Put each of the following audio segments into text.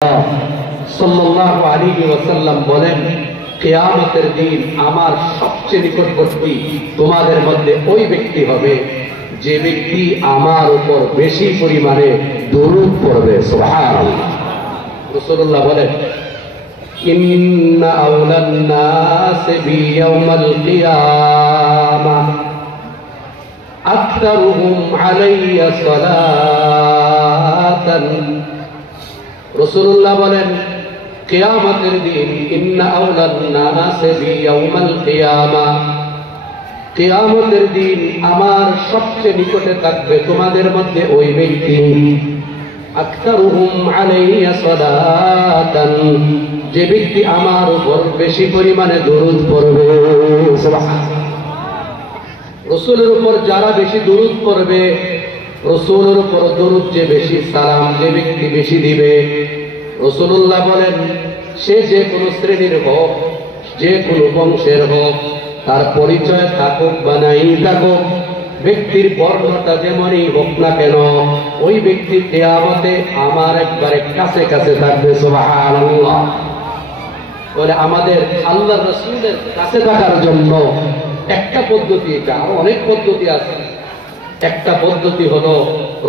সাল্লাল্লাহু আলাইহি ওয়াসাল্লাম বলেন, কিয়ামতের দিন আমার সবচেয়ে নিকটবর্তী তোমাদের মধ্যে ওই ব্যক্তি হবে যে ব্যক্তি আমার উপর বেশি পরিমাণে দরুদ পড়বে। সুবহানাল্লাহ। রাসূলুল্লাহ বলেন, ইন্না আওলান নাস বি ইয়াউমাল কিয়ামাহ আকতারুহুম আলাইয়া সালাতান। রাসূলুল্লাহ বলেন, কিয়ামতের দিন ইন্না আওলান নাস বি ইয়াউমাল কিয়ামাহ, কিয়ামতের দিন আমার সবচেয়ে নিকটে থাকবে তোমাদের মধ্যে ওই ব্যক্তি আকতারুহুম আলাইয়া সালাতান, যে ব্যক্তি আমার উপর বেশি পরিমাণে দরুদ পড়বে। সুবহানাল্লাহ। রাসূলের উপর যারা বেশি দরুদ পড়বে, রাসূলের উপর দরুদ যে বেশি, সালাম যে ব্যক্তি বেশি দিবে, রাসূলুল্লাহ বলেন সে যে কোনো শ্রেণীর হোক, যে কোনো বংশের হোক, তার পরিচয় থাকুক বা নাই থাকুক, ব্যক্তির বর্ণটা যেমনই হোক না কেন, ওই ব্যক্তি কিয়ামতে আমার একবারে কাছে কাছে থাকবে। সুবহানাল্লাহ। বলে আমাদের আল্লাহর রাসূলের কাছে থাকার জন্য একটা পদ্ধতি, এটা আরো অনেক পদ্ধতি আছে। একটা পদ্ধতি হলো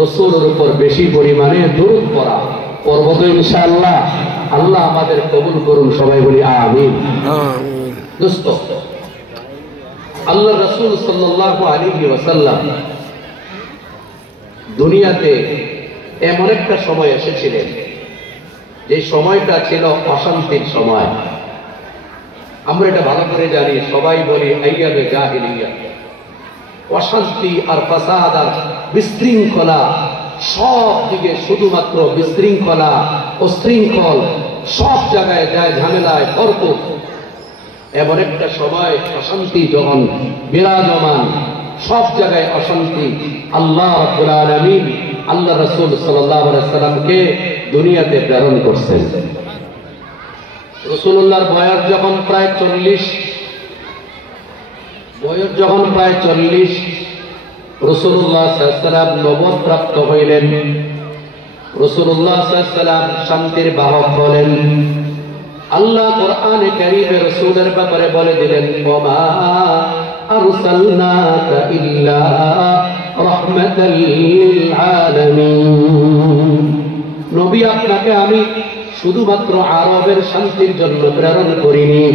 রাসূলের উপর বেশি পরিমাণে দরুদ পড়া। পড়ব তো ইনশাআল্লাহ। আল্লাহ আমাদের কবুল করুন, সবাই বলি আমিন। আমিন। দোস্ত, আল্লাহর রাসূল সাল্লাল্লাহু আলাইহি ওয়াসাল্লাম দুনিয়াতে এমন একটা সময় এসেছিলেন যে সময়টা ছিল অশান্তির সময়। আমরা এটা ভালো করে জানি, সবাই বলি আইয়ামে জাহিলিয়া, অশান্তি আর ফাসাদ আর বিশৃঙ্খলা, সব দিকে শুধুমাত্র বিশৃঙ্খলা, অশৃঙ্খল, সব জায়গায় যায় ঝামেলায় ভরপুর। এমন একটা সময় অশান্তি যখন বিরাজমান, সব জায়গায় অশান্তি, আল্লাহ রাব্বুল আলামিন আল্লাহ রাসূল সাল্লাল্লাহু আলাইহি ওয়াসাল্লামকে দুনিয়াতে প্রেরণ করছেন। রাসূলুল্লাহর বয়স যখন প্রায় 40, রাসূলুল্লাহ সাল্লাল্লাহু আলাইহি ওয়াসাল্লাম নবুয়ত প্রাপ্ত হইলেন। রাসূলুল্লাহ সাল্লাল্লাহু আলাইহি ওয়াসাল্লাম শান্তির বাহক হলেন। আল্লাহ কোরআনে কারীমে রাসূলের ব্যাপারে বলে দিলেন, ওয়া আরসালনাকা ইল্লা রাহমাতাল লিল আলামিন। নবী, আপনাকে আমি শুধুমাত্র আরবের শান্তির জন্য প্রেরণ করিনি,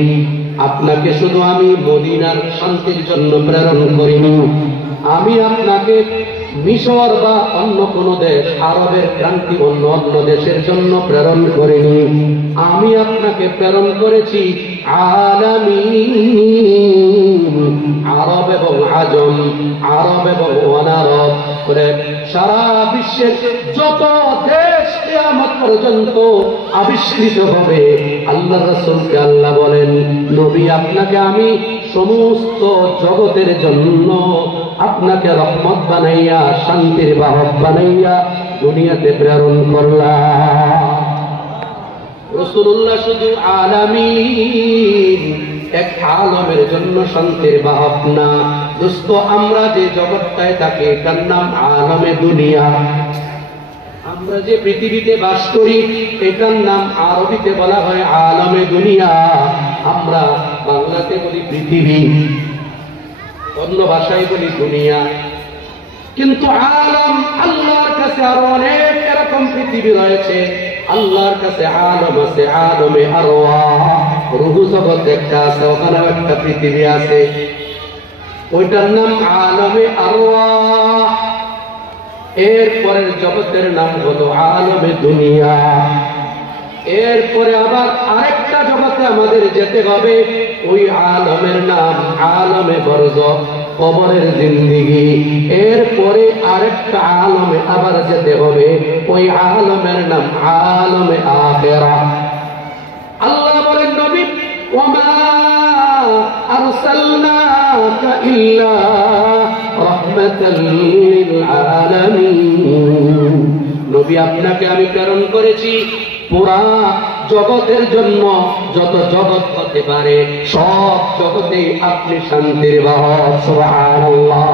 আপনাকে শুধু আমি মদিনার শান্তির জন্য প্রেরণ করিনি, আমি আপনাকে মিশর বা অন্য কোন দেশ, আরবের ক্রান্তি অন্য দেশের জন্য প্রেরণ করিনি, আমি আপনাকে প্রেরণ করেছি আলামিন, আরব এবং আজম, আরব এবং অনারব করে সারা বিশ্বের যত দেশ কিয়ামত পর্যন্ত আবিষ্কৃত হবে, আল্লাহ রাসূলকে আল্লাহ বলেন, নবী, আপনাকে আমি সমস্ত জগতের জন্য আপনাকে রহমত বানাইয়া, শান্তির বাহক বানাইয়া দুনিয়াতে প্রেরণ করলাম। রাসূলুল্লাহ শুধু আলামিন, এক আলমের জন্য শান্তির বাহক না। দোস্ত, আমরা যে জগৎটায় থাকি এটার নাম আলমে দুনিয়া। আমরা যে পৃথিবীতে বাস করি এটার নাম আরবিতে বলা হয় আলমে দুনিয়া। আমরা বাংলাতে বলি পৃথিবী, অন্য ভাষায় বলি দুনিয়া, কিন্তু আলম, আল্লাহর কাছে আরো অনেক এরকম পৃথিবী রয়েছে। আল্লাহর কাছে আলম আছে, আলমে আরওয়াহ, রূহ জগৎ একটা আছে, ওখানেও একটা পৃথিবী আছে, ওইটার নাম আলমে আরওয়াহ। এরপরের জগতের নাম হলো আলমে দুনিয়া। এরপরে আবার আরেকটা জগতে আমাদের যেতে হবে, ওই আলমের নাম আলমে বরজখ, কবরের জিন্দেগি। এরপরে আরেকটা আলমে আবার যেতে হবে, ওই আলমের নাম আলমে আখিরাহ। আল্লাহ বলেন, নবী, ওয়া মা আরসালনাকা ইল্লা রাহমাতাল লিল আলামিন। নবী, আপনাকে আমি প্রেরণ করেছি পুরা জগতের জন্য, যত জগৎ হতে পারে সব জগতেই আপনি শান্তির বাহক। সুবহানাল্লাহ।